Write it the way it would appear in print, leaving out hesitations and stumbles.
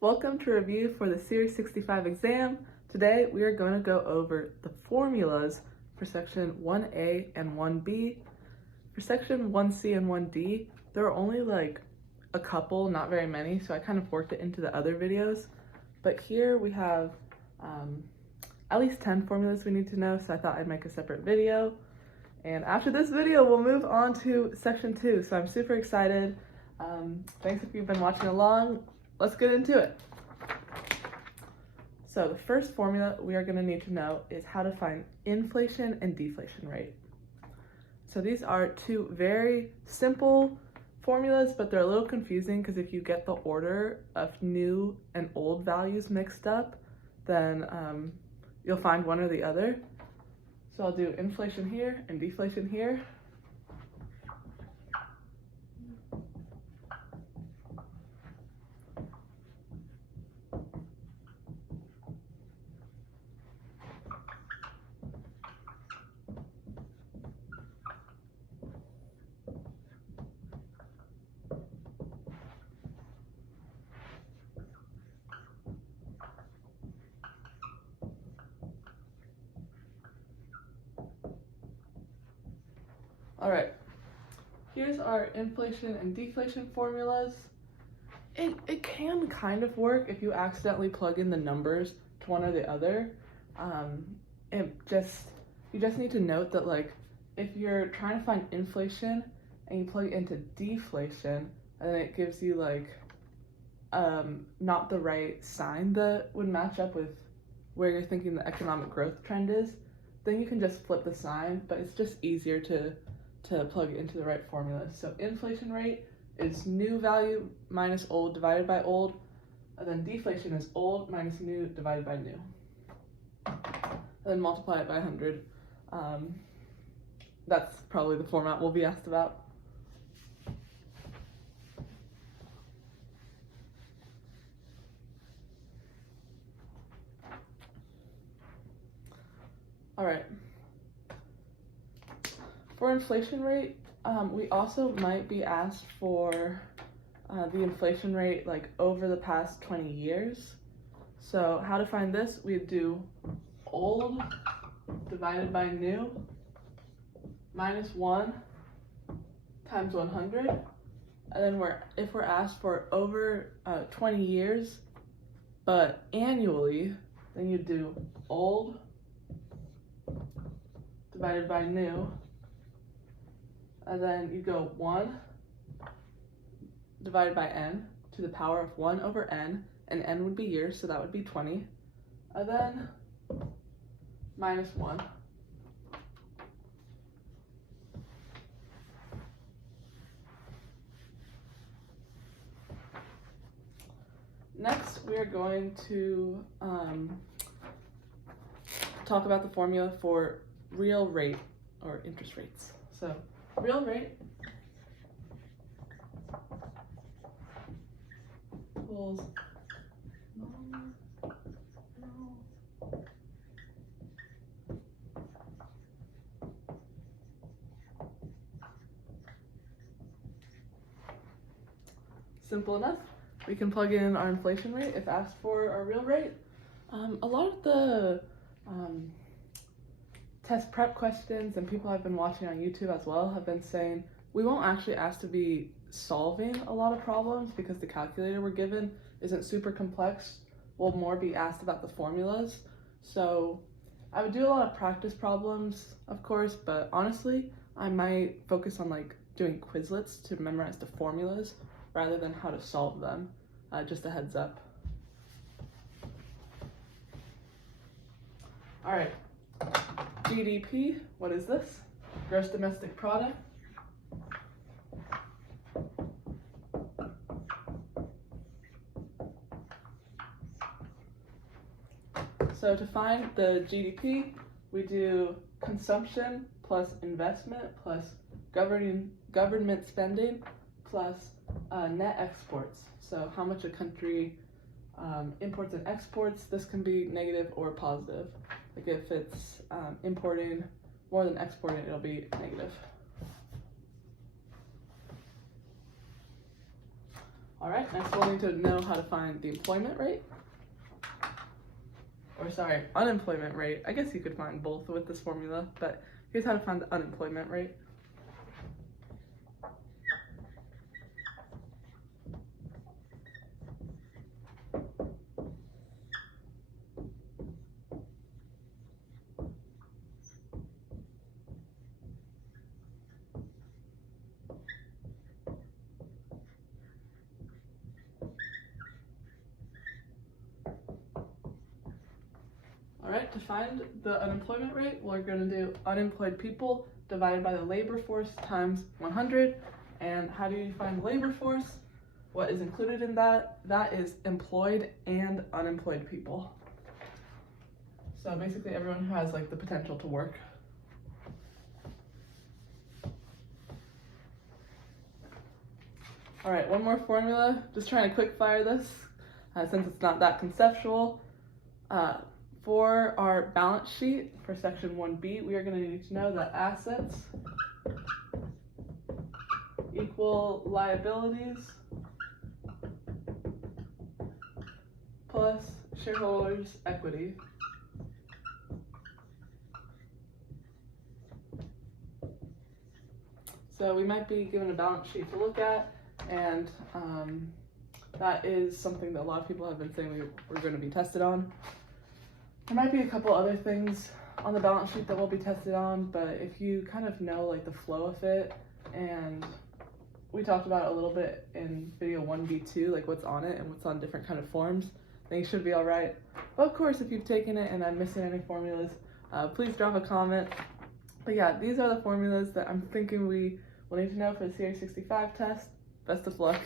Welcome to review for the Series 65 exam. Today we are going to go over the formulas for section 1A and 1B. For section 1C and 1D, there are only like a couple, not very many, so I kind of worked it into the other videos. But here we have at least 10 formulas we need to know, so I thought I'd make a separate video. And after this video, we'll move on to section 2, so I'm super excited. Thanks if you've been watching along. Let's get into it. So the first formula we are going to need to know is how to find inflation and deflation rate. So these are two very simple formulas, but they're a little confusing because if you get the order of new and old values mixed up, then you'll find one or the other. So I'll do inflation here and deflation here. All right, here's our inflation and deflation formulas. It can kind of work if you accidentally plug in the numbers to one or the other. You just need to note that like if you're trying to find inflation and you plug it into deflation, and then it gives you like not the right sign that would match up with where you're thinking the economic growth trend is, then you can just flip the sign, but it's just easier to plug it into the right formula. So inflation rate is new value minus old divided by old, and then deflation is old minus new divided by new. And then multiply it by 100. That's probably the format we'll be asked about. All right. For inflation rate, we also might be asked for the inflation rate like over the past 20 years. So how to find this? We do old divided by new minus 1 times 100. And then if we're asked for over 20 years, but annually, then you do old divided by new. And then you go 1 divided by n to the power of 1 over n, and n would be years, so that would be 20. And then minus 1. Next, we are going to talk about the formula for real rate or interest rates. So real rate equals simple enough. We can plug in our inflation rate if asked for our real rate. A lot of the test prep questions and people I've been watching on YouTube as well have been saying we won't actually ask to be solving a lot of problems because the calculator we're given isn't super complex. We'll more be asked about the formulas. So I would do a lot of practice problems, of course, but honestly, I might focus on like doing Quizlets to memorize the formulas rather than how to solve them. Just a heads up. All right. GDP, what is this? Gross domestic product. So to find the GDP, we do consumption plus investment plus government spending plus net exports. So how much a country imports and exports. This can be negative or positive. Like if it's importing more than exporting, it'll be negative. All right, next we'll need to know how to find the employment rate. Or sorry, unemployment rate. I guess you could find both with this formula, but here's how to find the unemployment rate. All right, to find the unemployment rate, we're going to do unemployed people divided by the labor force times 100. And how do you find labor force? What is included in that? That is employed and unemployed people. So basically everyone who has like the potential to work. All right, one more formula. Just trying to quick fire this since it's not that conceptual. For our balance sheet for section 1B, we are going to need to know that assets equal liabilities plus shareholders' equity. So we might be given a balance sheet to look at, and that is something that a lot of people have been saying we're going to be tested on. There might be a couple other things on the balance sheet that we'll be tested on, but if you kind of know like the flow of it, and we talked about it a little bit in video 1B2, like what's on it and what's on different kind of forms, then you should be all right. But of course, if you've taken it and I'm missing any formulas, please drop a comment. But yeah, these are the formulas that I'm thinking we will need to know for the CA65 test. Best of luck.